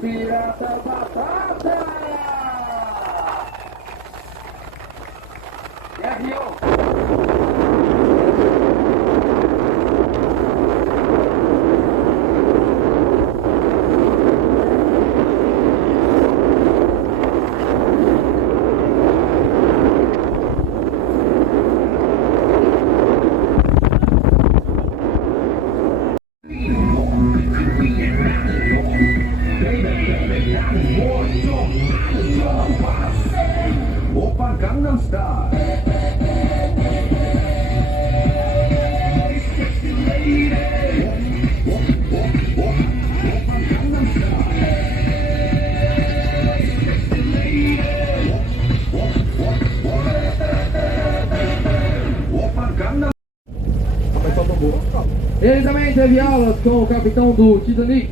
Pirata Batata! E avião! Opa Gangnam Style. Opa Gangnam. Ele também teve aulas com o capitão do Titanic.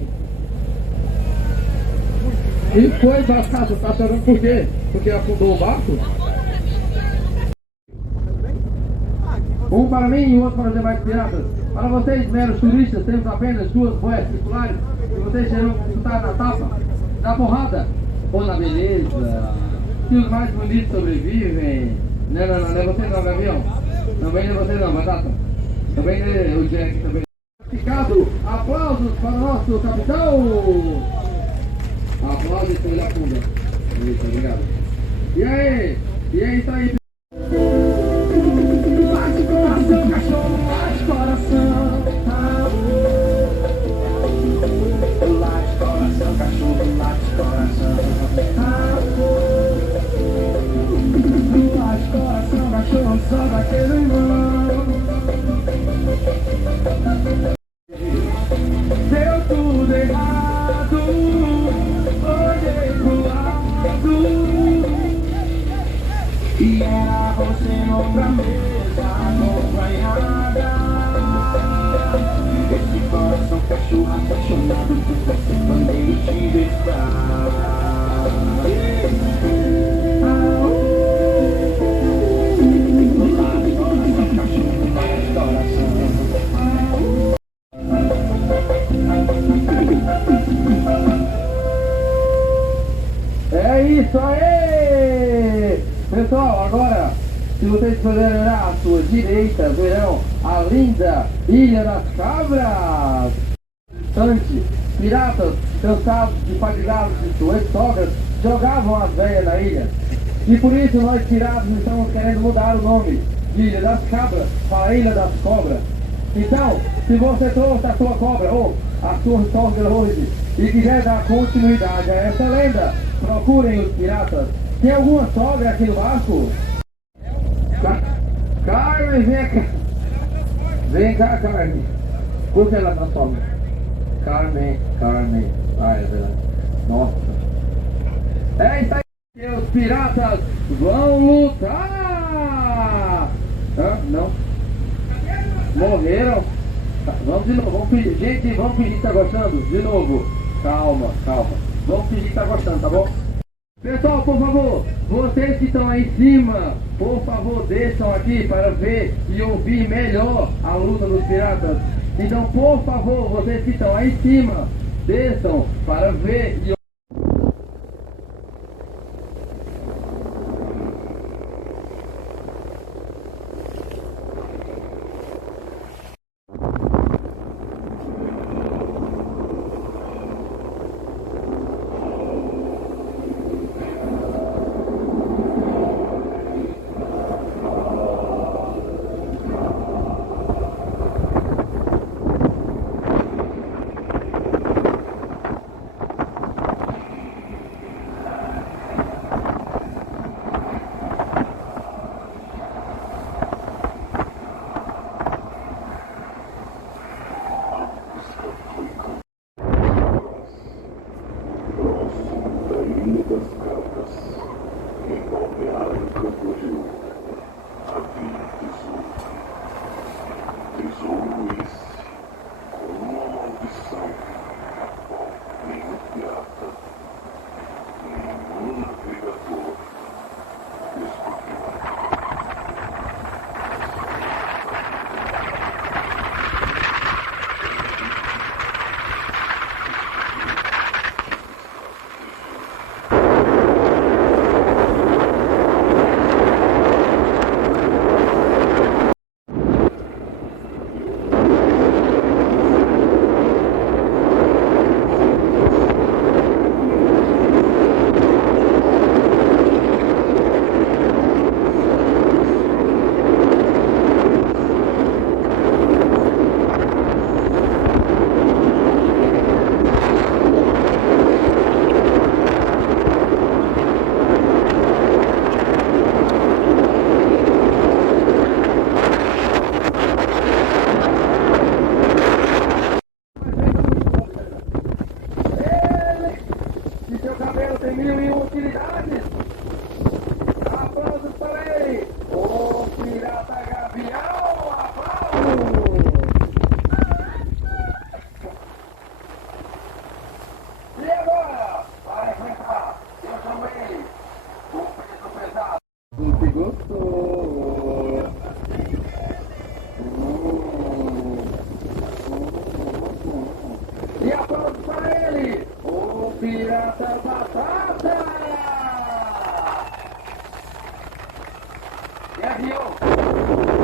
E foi bastar, você tá chorando por quê? Porque afundou o barco? Um para mim e o outro para os demais piratas. Para vocês, meros turistas, temos apenas duas boias circulares e vocês terão que disputar na tapa, na porrada ou na beleza. Se os mais bonitos sobrevivem. Não é você não, Gavião. Também não é você não, Batata. Também não é o Jack também. Ficado, aplausos para o nosso capitão! Aplausos para ele afunda. Isso, obrigado. E aí? E é isso aí. Late coração, cachorro, late coração. Late coração, cachorro, late coração. Late coração, cachorro, só daquele irmão. Deu tudo errado. Olhei pro lado e era você outra mesa acompanhada. Esse coração cachorro apaixonado por você mandei te bestar. Coração cachorro, coração. É isso aí! Pessoal, agora, se vocês puderem olhar à sua direita, verão a linda Ilha das Cabras. Antes, piratas, cansados de fadigados de suas sogras, jogavam as velhas na ilha. E por isso nós piratas estamos querendo mudar o nome de Ilha das Cabras para Ilha das Cobras. Então, se você trouxe a sua cobra ou a sua sogra hoje e quiser dar continuidade a essa lenda, procurem os piratas. Tem alguma sogra aqui no barco? Carmen, vem cá. Vem cá, Carmen. Por que ela tá sogra? Carmen. Ah, é verdade. Nossa. É isso aí. Que os piratas vão lutar. Não. Morreram? Vamos de novo, vamos pedir. Gente, vamos pedir que tá gostando? De novo. Calma. Vamos pedir que tá gostando, tá bom? Pessoal, por favor, vocês que estão aí em cima, por favor, desçam aqui para ver e ouvir melhor a luta dos piratas. Então, por favor, vocês que estão aí em cima, desçam para ver e Pirata Batata! E a Rio!